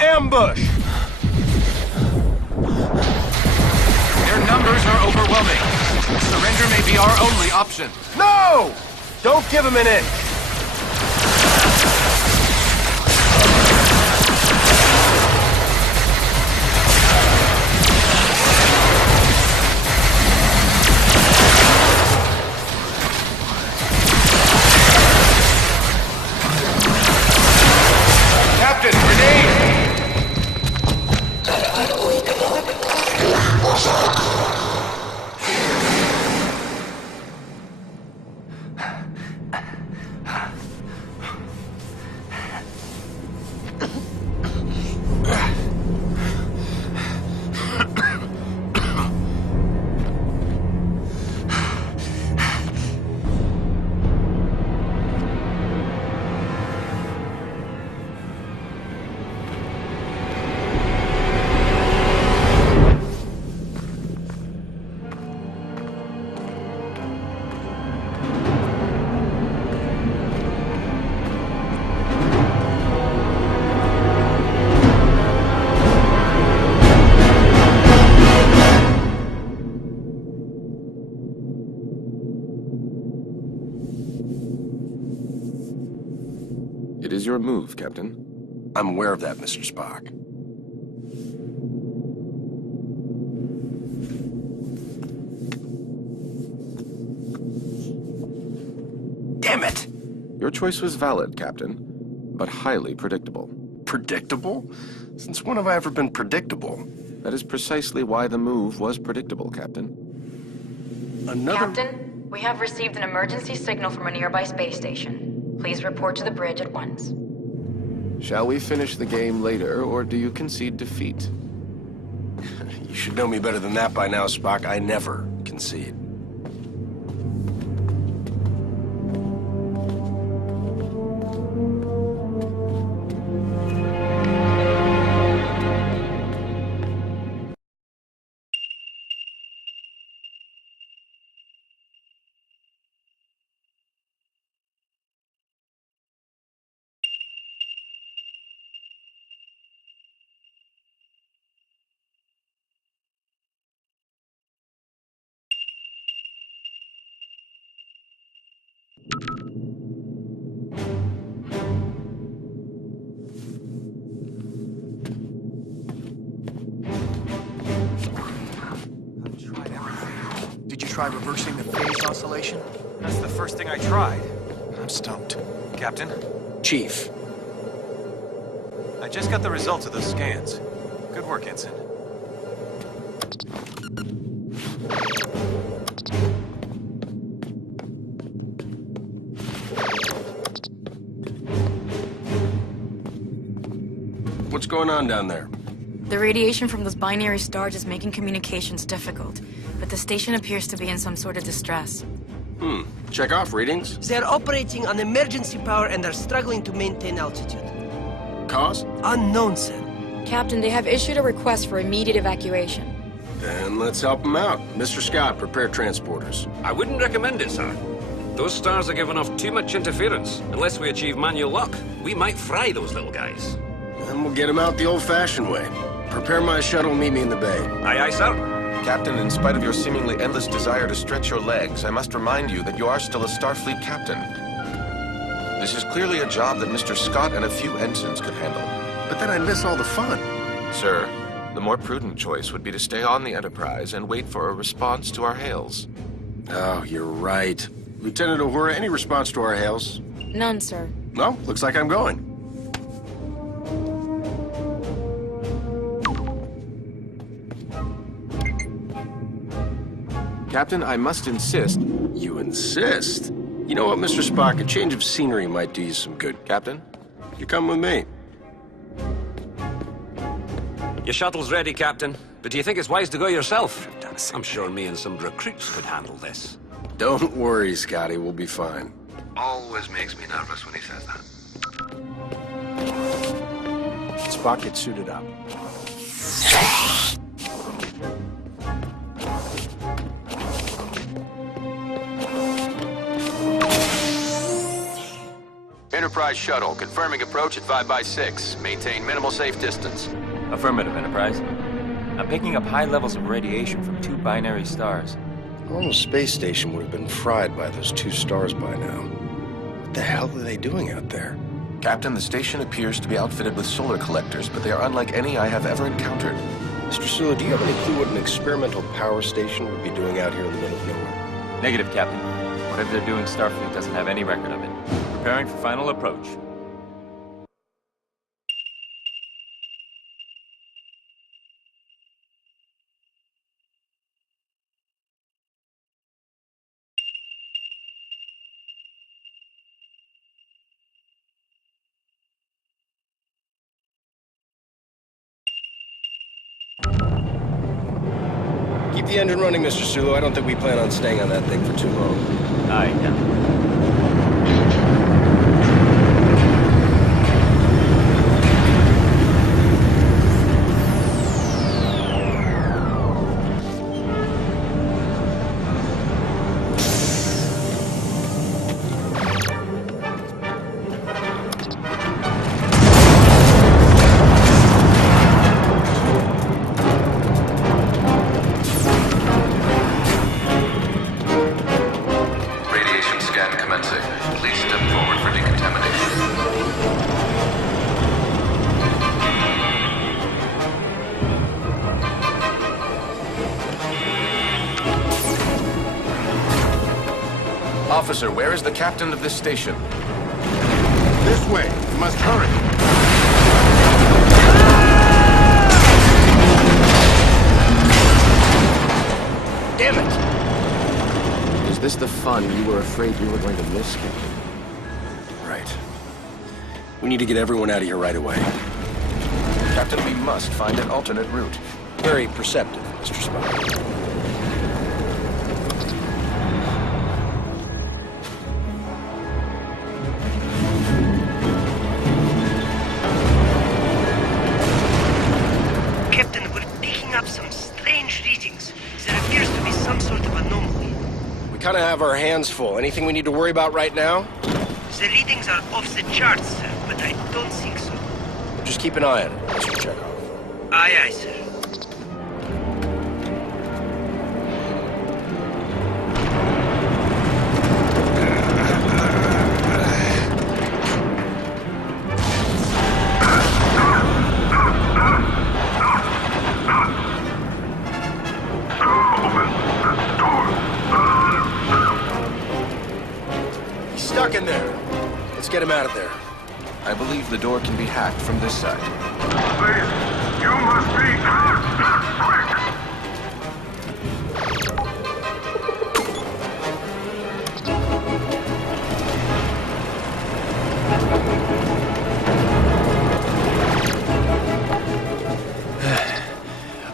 Ambush! Their numbers are overwhelming. Surrender may be our only option. No! Don't give him an inch! Captain, grenade! It is your move, Captain. I'm aware of that, Mr. Spock. Damn it! Your choice was valid, Captain, but highly predictable. Predictable? Since when have I ever been predictable? That is precisely why the move was predictable, Captain. Another... Captain, we have received an emergency signal from a nearby space station. Please report to the bridge at once. Shall we finish the game later, or do you concede defeat? You should know me better than that by now, Spock. I never concede. Did you try reversing the phase oscillation? That's the first thing I tried. I'm stumped. Captain, Chief. I just got the results of those scans. Good work, Ensign. What's going on down there? The radiation from those binary stars is making communications difficult, but the station appears to be in some sort of distress. Check off readings. They're operating on emergency power and are struggling to maintain altitude. Cause? Unknown, sir. Captain, they have issued a request for immediate evacuation. Then let's help them out. Mr. Scott, prepare transporters. I wouldn't recommend it, sir. Those stars are giving off too much interference. Unless we achieve manual lock, we might fry those little guys. Then we'll get them out the old-fashioned way. Prepare my shuttle and meet me in the bay. Aye, aye, sir. Captain, in spite of your seemingly endless desire to stretch your legs, I must remind you that you are still a Starfleet captain. This is clearly a job that Mr. Scott and a few ensigns could handle. But then I'd miss all the fun. Sir, the more prudent choice would be to stay on the Enterprise and wait for a response to our hails. Oh, you're right. Lieutenant Uhura, any response to our hails? None, sir. No, looks like I'm going. Captain, I must insist. You insist? You know what, Mr. Spock? A change of scenery might do you some good. Captain? You come with me. Your shuttle's ready, Captain. But do you think it's wise to go yourself? I'm sure me and some recruits could handle this. Don't worry, Scotty. We'll be fine. Always makes me nervous when he says that. Spock, get suited up. Enterprise shuttle, confirming approach at 5x6. Maintain minimal safe distance. Affirmative, Enterprise. I'm picking up high levels of radiation from 2 binary stars. A normal space station would have been fried by those 2 stars by now. What the hell are they doing out there? Captain, the station appears to be outfitted with solar collectors, but they are unlike any I have ever encountered. Mr. Sulu, do you have any clue what an experimental power station would be doing out here in the middle of nowhere? Negative, Captain. Whatever they're doing, Starfleet doesn't have any record of it. Preparing for final approach. Keep the engine running, Mr. Sulu. I don't think we plan on staying on that thing for too long. Aye, Captain. Radiation scan commencing. Please step forward for decontamination. Officer, where is the captain of this station? This way. You must hurry. Damn it! Is this the fun you were afraid you were going to miss, Captain? Right. We need to get everyone out of here right away. Captain, we must find an alternate route. Very perceptive, Mr. Spock. Captain, we're picking up some strange readings. There appears to be some sort of anomaly. We kind of have our hands full. Anything we need to worry about right now? The readings are off the charts, sir, but I don't think so. Just keep an eye on it, Mr. Chekhov. Aye, aye, sir. He's stuck in there. Let's get him out of there. I believe the door can be hacked from this side. Please, you must be quick.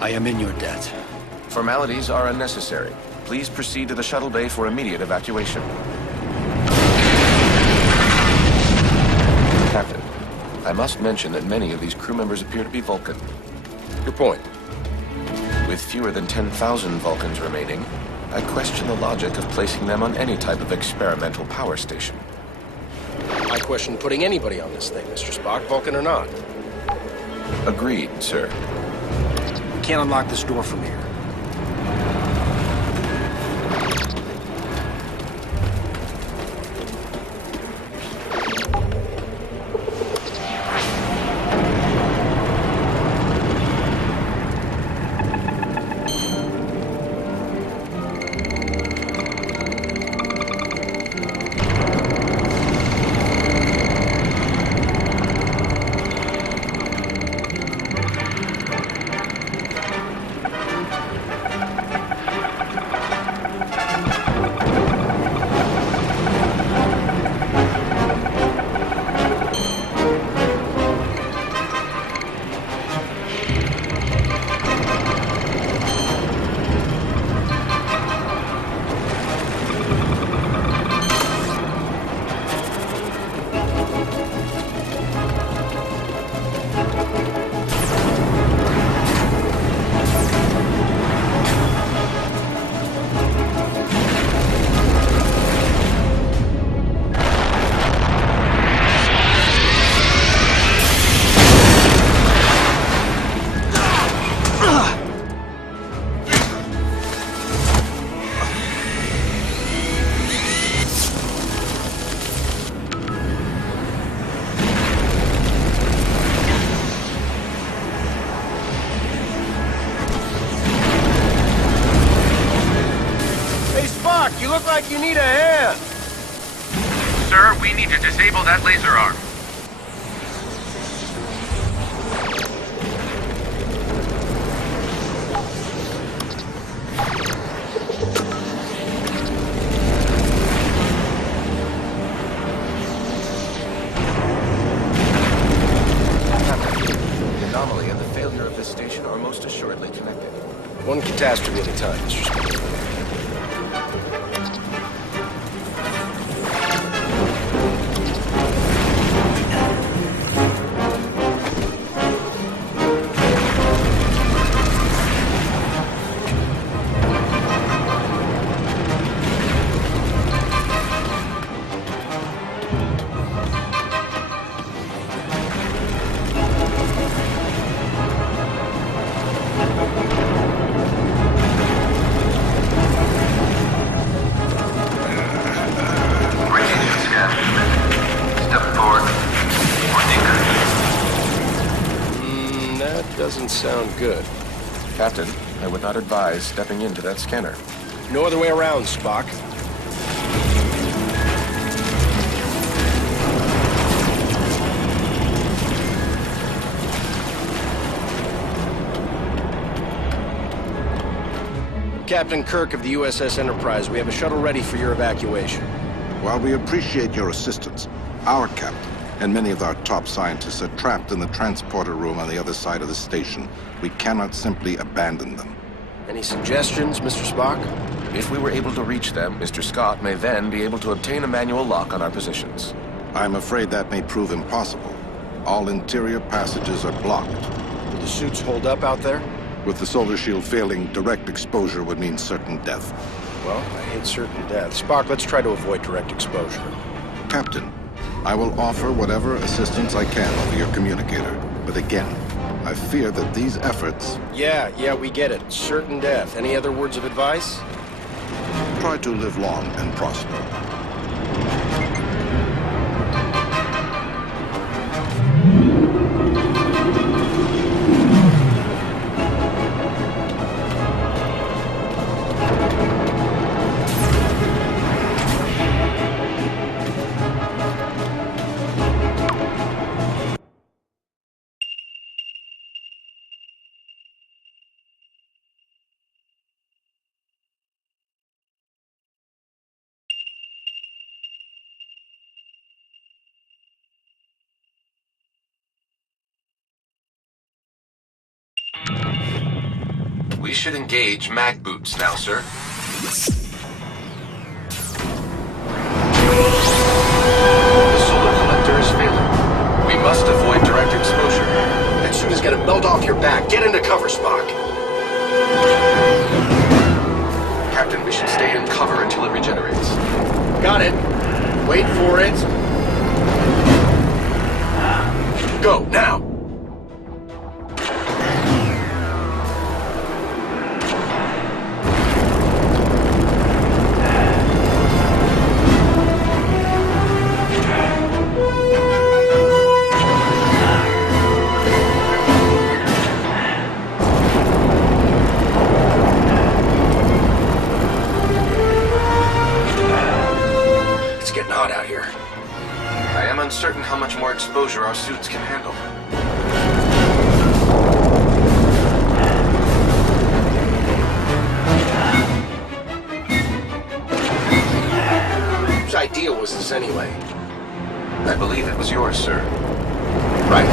I am in your debt. Formalities are unnecessary. Please proceed to the shuttle bay for immediate evacuation. Captain, I must mention that many of these crew members appear to be Vulcan. Your point. With fewer than 10,000 Vulcans remaining, I question the logic of placing them on any type of experimental power station. I question putting anybody on this thing, Mr. Spock, Vulcan or not. Agreed, sir. We can't unlock this door from here. like you need a hand. Sir, we need to disable that laser arm. The anomaly and the failure of this station are most assuredly connected. One catastrophe at a time, Mr. Scott. Radiation scan. Step forward. Or decrease. That doesn't sound good. Captain, I would not advise stepping into that scanner. No other way around, Spock. Captain Kirk of the USS Enterprise, we have a shuttle ready for your evacuation. While we appreciate your assistance, our captain and many of our top scientists are trapped in the transporter room on the other side of the station. We cannot simply abandon them. Any suggestions, Mr. Spock? If we were able to reach them, Mr. Scott may then be able to obtain a manual lock on our positions. I'm afraid that may prove impossible. All interior passages are blocked. Will the suits hold up out there? With the solar shield failing, direct exposure would mean certain death. Well, I hate certain death. Spock, let's try to avoid direct exposure. Captain, I will offer whatever assistance I can over your communicator. But again, I fear that these efforts... Yeah, we get it. Certain death. Any other words of advice? Try to live long and prosper. We should engage mag boots now, sir. The solar collector is failing. We must avoid direct exposure. That suit is gonna melt off your back. Get into cover, Spock. Captain, we should stay in cover until it regenerates. Got it. Wait for it. Go, now! Uncertain how much more exposure our suits can handle. Whose idea was this anyway? I believe it was yours, sir. Right.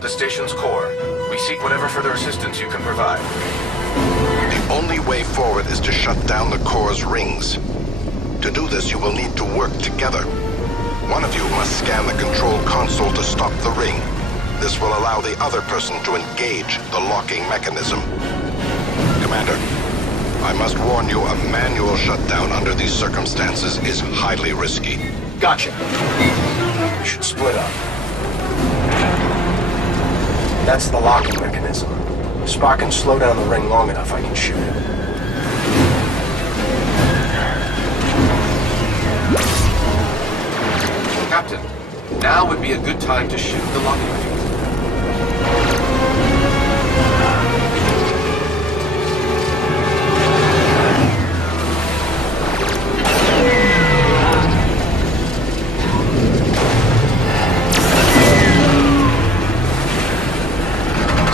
The station's core. We seek whatever further assistance you can provide. The only way forward is to shut down the core's rings. To do this, you will need to work together. One of you must scan the control console to stop the ring. This will allow the other person to engage the locking mechanism. Commander, I must warn you, a manual shutdown under these circumstances is highly risky. Gotcha. We should split up. That's the locking mechanism. If Spock can slow down the ring long enough, I can shoot it. Captain, now would be a good time to shoot the locking mechanism.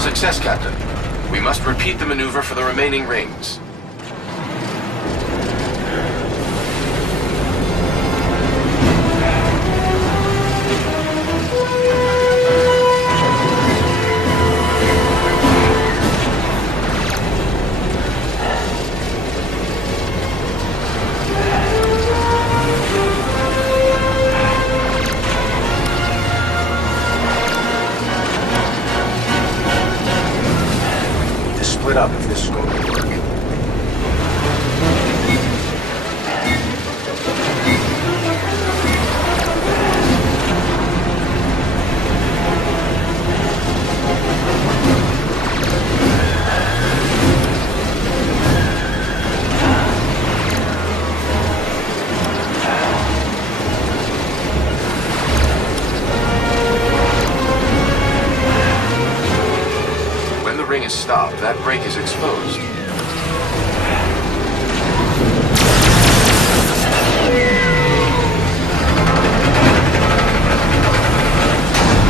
Success, Captain. We must repeat the maneuver for the remaining rings. Split up if this is going to work. When the ring is stopped, that break is exposed.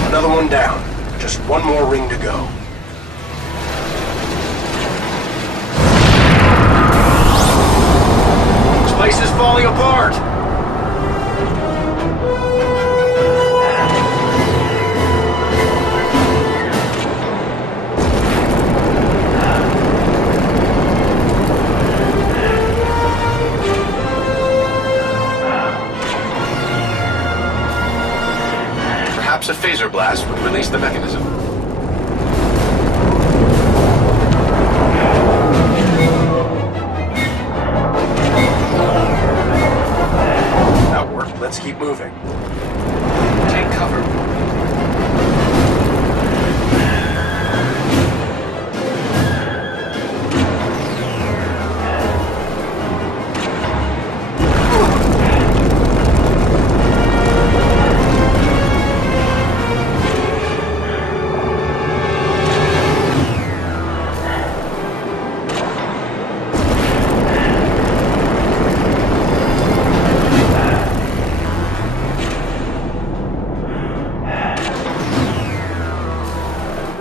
Another one down. Just one more ring to go. This place is falling apart! Perhaps a phaser blast would release the mechanism. That worked. Let's keep moving. Take cover.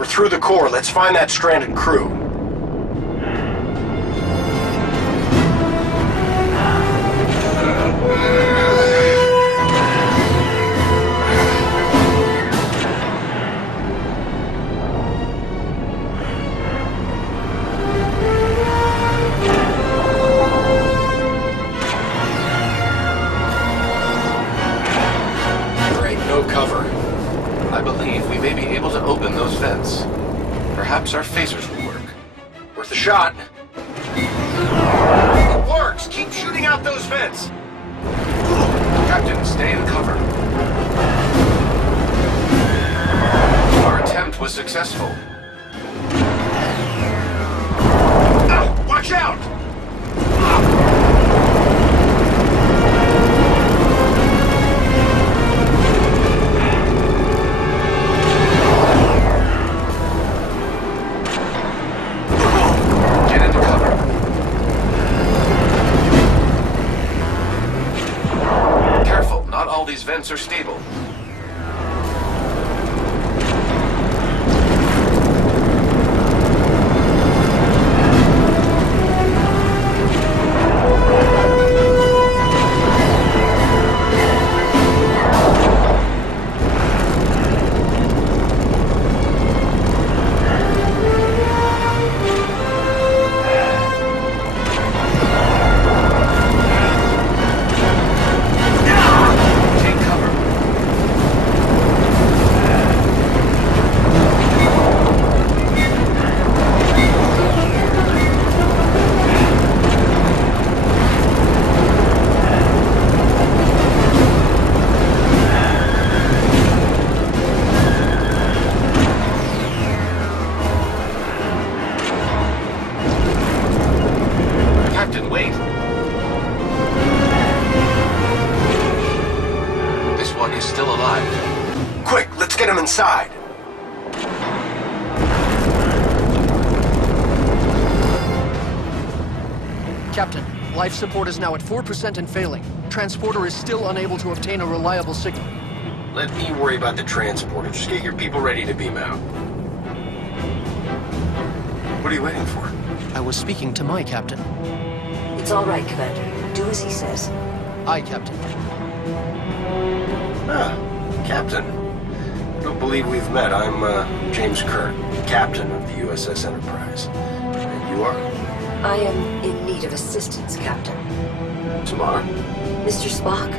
Through the core, let's find that stranded crew. There ain't no cover. I believe we may be able to open those vents. Perhaps our phasers will work. Worth a shot. It works! Keep shooting out those vents! Captain, stay in cover. Our attempt was successful. Ow! Watch out! Get into cover. Careful, not all these vents are stable. Take cover. inside. Captain, life support is now at 4% and failing. Transporter is still unable to obtain a reliable signal. Let me worry about the transporter. Just get your people ready to beam out. What are you waiting for? I was speaking to my captain. It's all right, Commander. Do as he says. Aye, Captain. Ah, Captain. I don't believe we've met. I'm James Kirk, Captain of the USS Enterprise. And you are? I am in need of assistance, Captain. Tamar? Mr. Spock,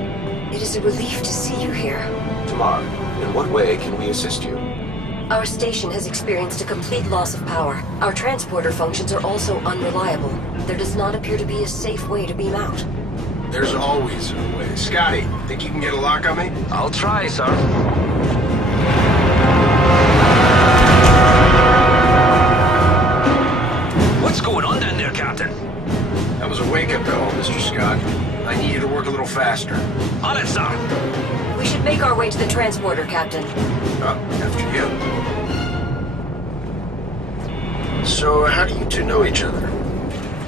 it is a relief to see you here. Tamar, in what way can we assist you? Our station has experienced a complete loss of power. Our transporter functions are also unreliable. There does not appear to be a safe way to beam out. There's always a way. Scotty, think you can get a lock on me? I'll try, sir. What's going on down there, Captain? That was a wake-up call, Mr. Scott. I need you to work a little faster. On it, sir. We should make our way to the transporter, Captain. After you. So, how do you two know each other?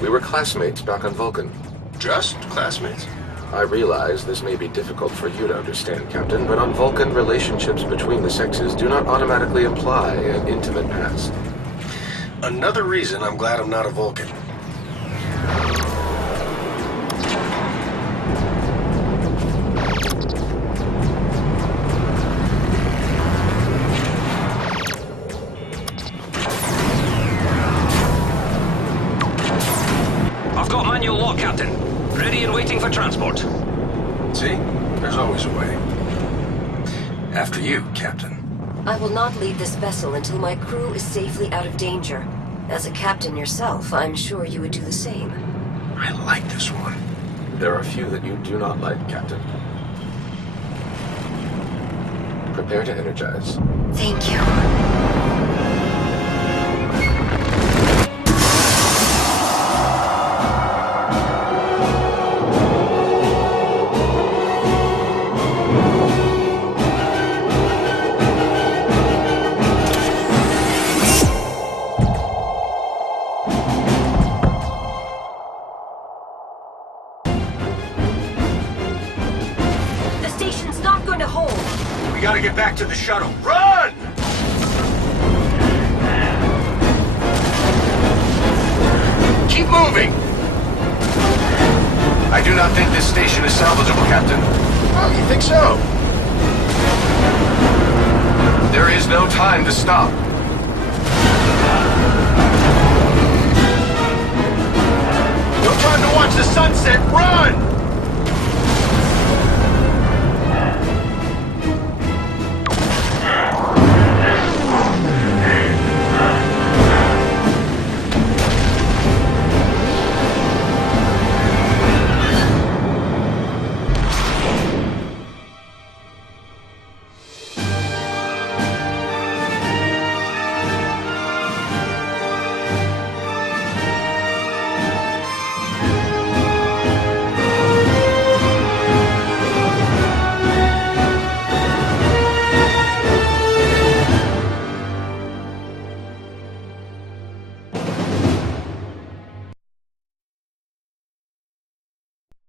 We were classmates back on Vulcan. Just classmates? I realize this may be difficult for you to understand, Captain, but on Vulcan, relationships between the sexes do not automatically imply an intimate past. Another reason I'm glad I'm not a Vulcan. I've got manual lock, Captain. Ready and waiting for transport. See? There's always a way. After you, Captain. I will not leave this vessel until my crew is safely out of danger. As a captain yourself, I'm sure you would do the same. I like this one. There are a few that you do not like, Captain. Prepare to energize. Thank you. We gotta get back to the shuttle. Run! Keep moving! I do not think this station is salvageable, Captain. Oh, you think so? There is no time to stop. No time to watch the sunset. Run!